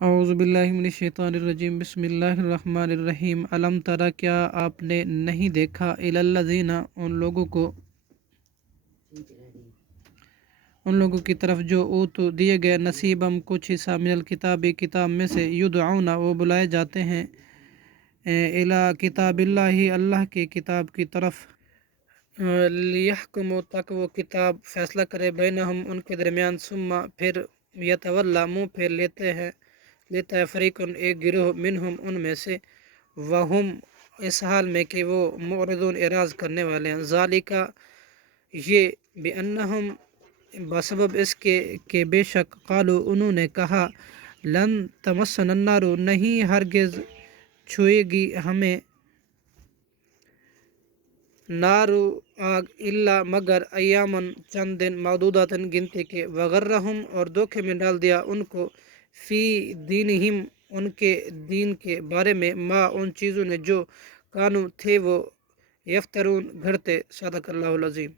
اعوذ باللہ من الشیطان الرجیم، بسم اللہ الرحمن الرحیم۔ علم ترى، کیا آپ نے نہیں دیکھا، الی الذین، ان لوگوں کی طرف جو اوتوا دیے گئے، نصیبم کچھ حصہ، من الکتاب کتاب میں سے، یدعون وہ بلائے جاتے ہیں، الی کتاب اللہ اللہ کی کتاب کی طرف، لیحکموا تک وہ کتاب فیصلہ کرے، بینہم ان کے درمیان، ثم پھر، یتولا منہ پھیر لیتا ہے، فریقن ایک گروہ، منہم ان میں سے، وہم اس حال میں کہ وہ معرضون اعراض کرنے والے ہیں، ذالکہ یہ، بانہم بسبب اس کے کہ بے شک، قالو انہوں نے کہا، لن تمسنا النار نہیں ہرگز چھوئے گی ہمیں نارو آگ، الا مگر ایامن چند دن، معدوداتن گنتی کے، وغرہم اور دھوکے میں ڈال دیا ان کو، فی دینہم ان کے دین کے بارے میں، ما ان چیزوں نے جو کانو تھے وہ، یفترون گھڑتے، صدق اللہ العظیم۔